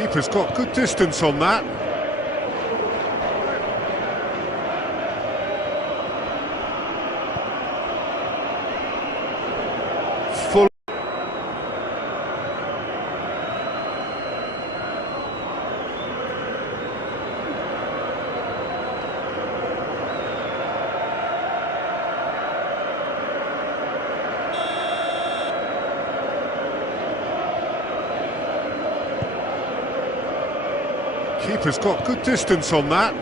Keeper's got good distance on that. Full. Keeper's got good distance on that.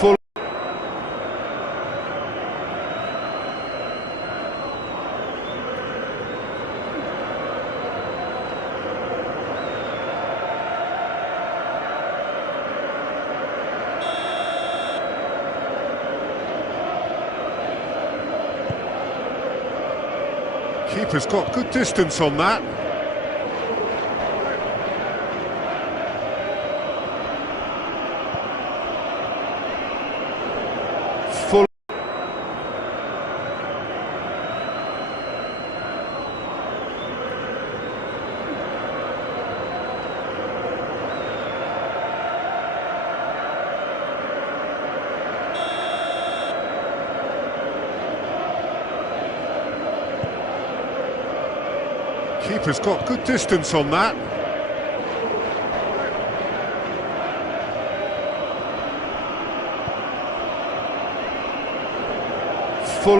Full. Keeper's got good distance on that. Full. Keeper's got good distance on that. Full.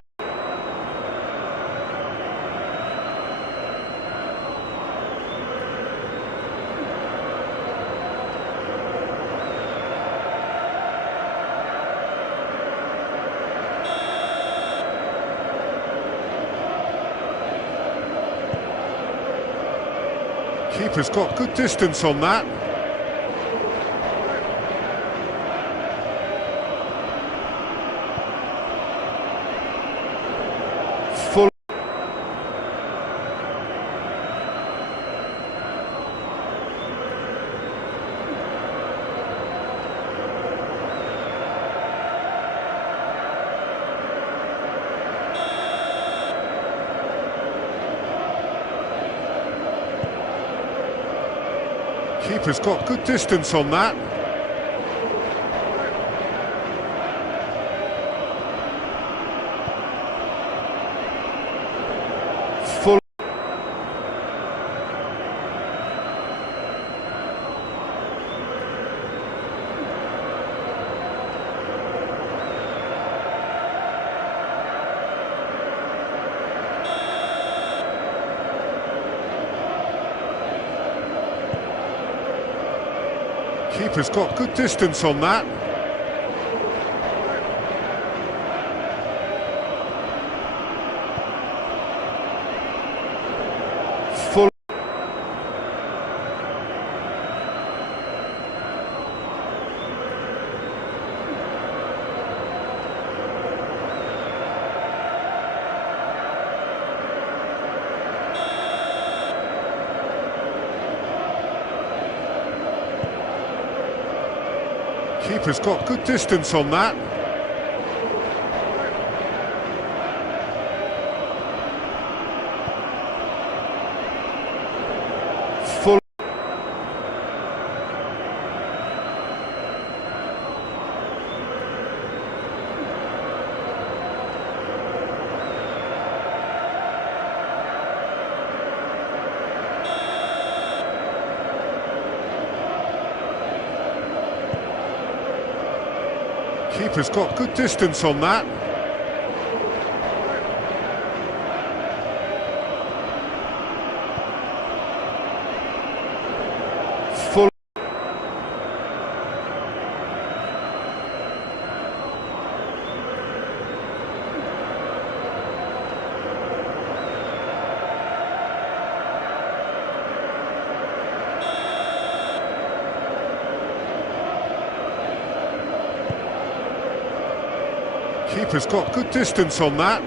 Keeper's got good distance on that. Full. Keeper's got good distance on that. Full. Keeper's got good distance on that. Full. Keeper's got good distance on that. Full. Keeper's got good distance on that. Full. Keeper's got good distance on that.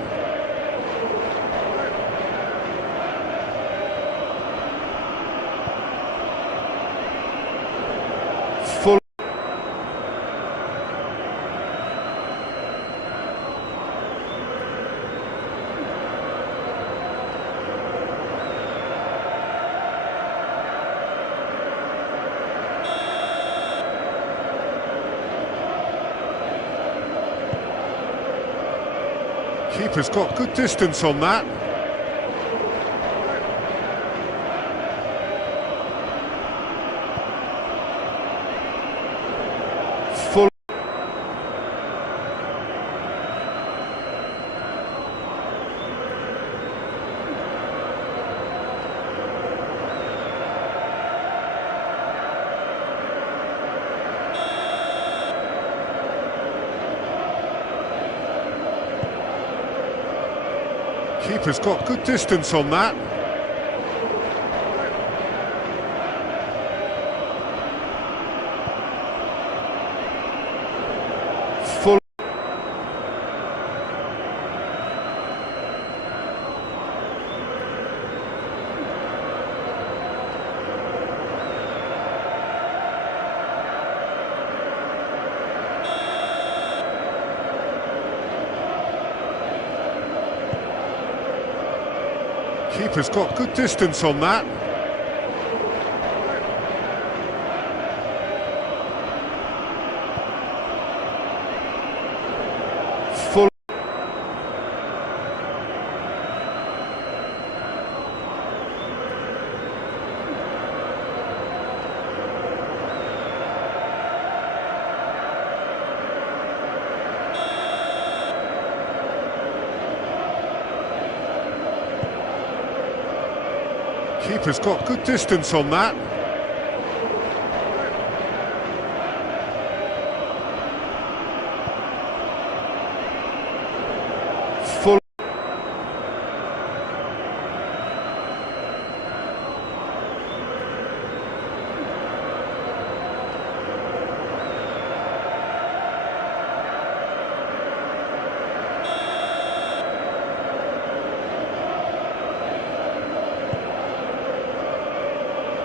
Full. Keeper's got good distance on that. Full. Keeper's got good distance on that. Full. Keeper's got good distance on that. Full. Keeper's got good distance on that. Full.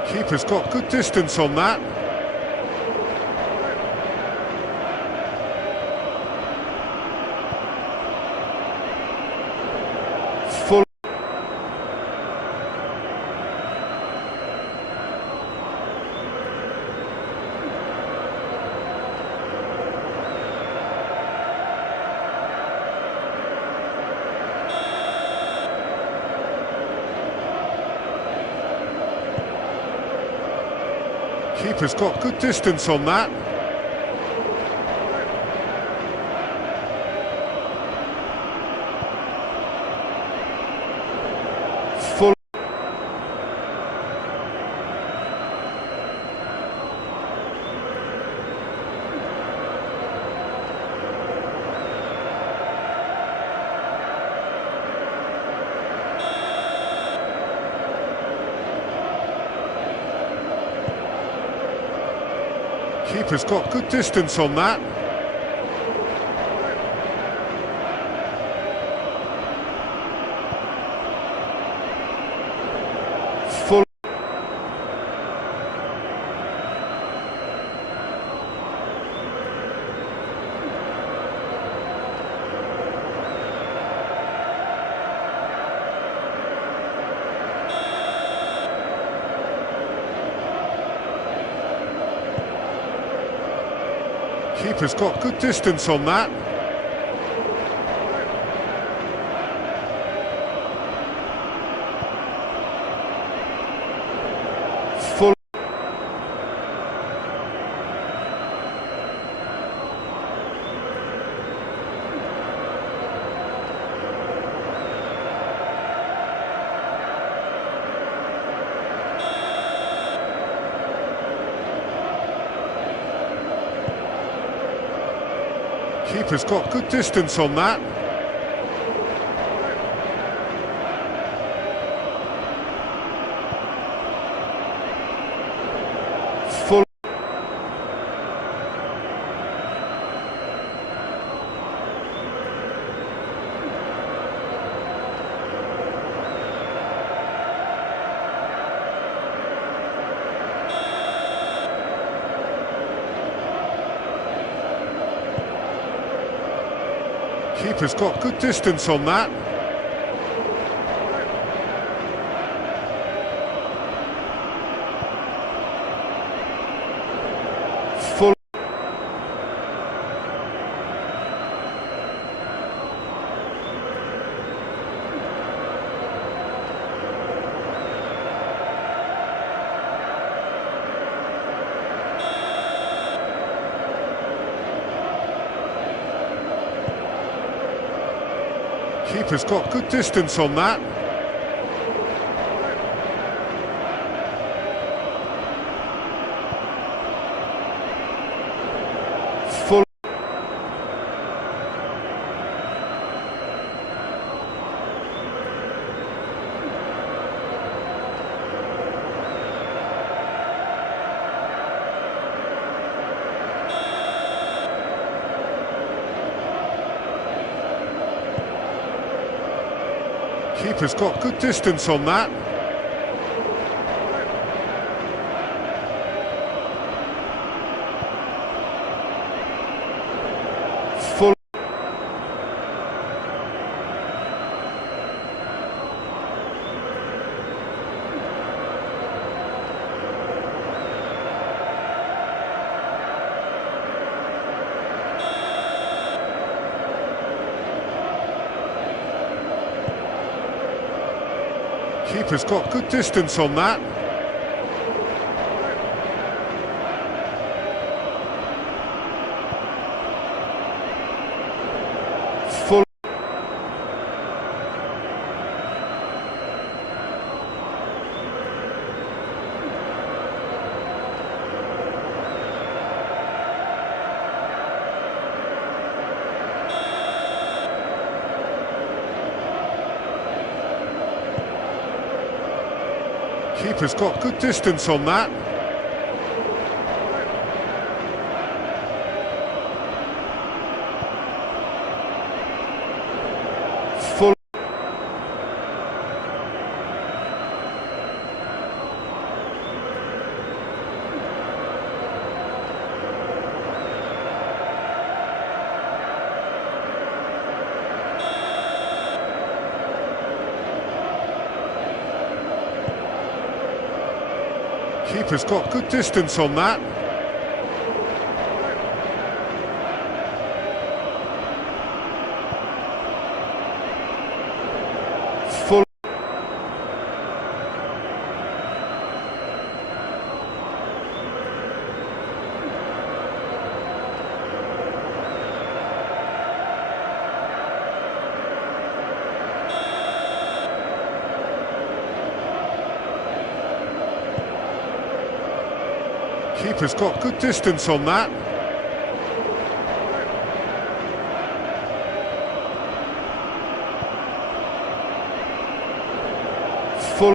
Keeper's got good distance on that. Full. Keeper's got good distance on that. Full. Keeper's got good distance on that. Full. Keeper's got good distance on that. Full. Keeper's got good distance on that. Full. Keeper's got good distance on that. Full. Keeper's got good distance on that. Full. Keeper's got good distance on that. Full. Keeper's got good distance on that. Full. Keeper's got good distance on that. Full. Keeper's got good distance on that. Full. Keeper's got good distance on that. Full.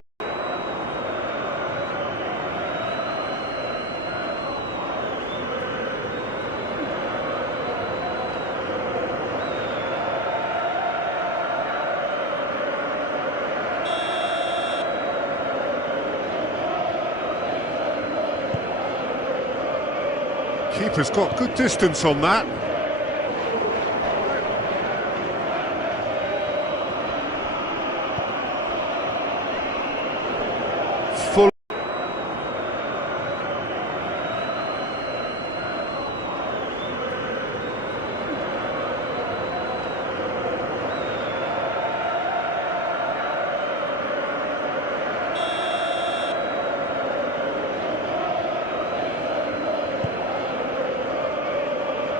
Keeper's got good distance on that. Full.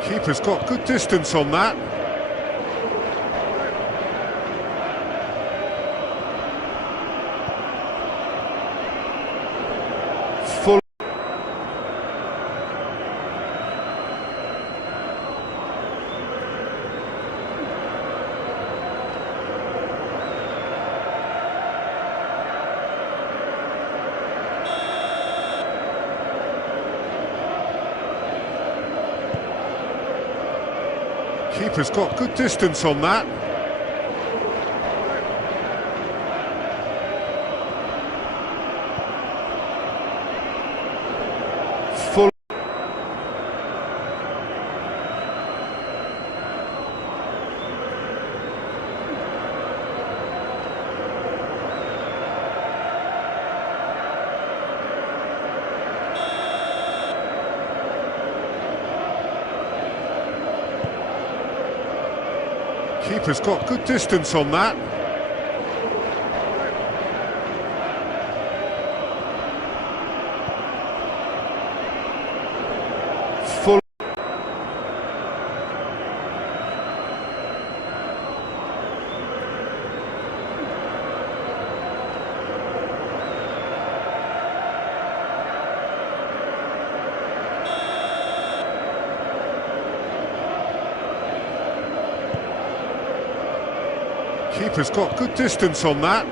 Keeper's got good distance on that. Full. Keeper's got good distance on that. Full. Keeper's got good distance on that. Full. Keeper's got good distance on that.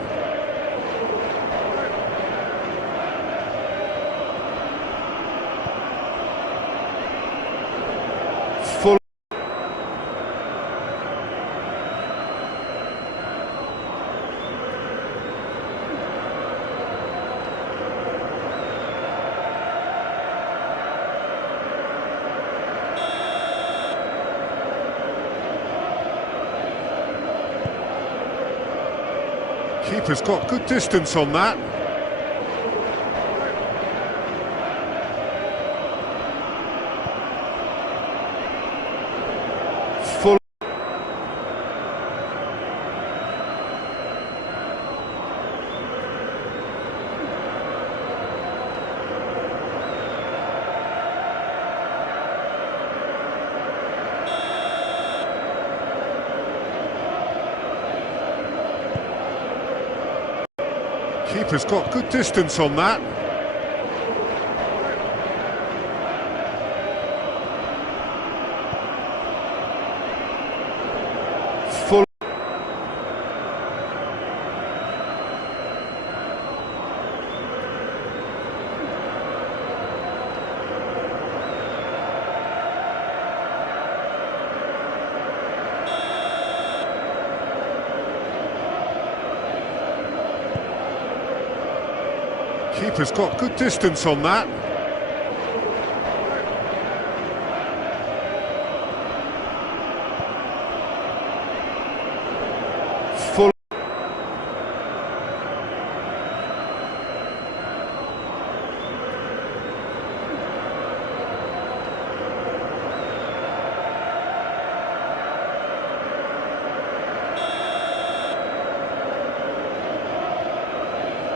Full. Keeper's got good distance on that. Full. Keeper's got good distance on that. Full. Keeper's got good distance on that.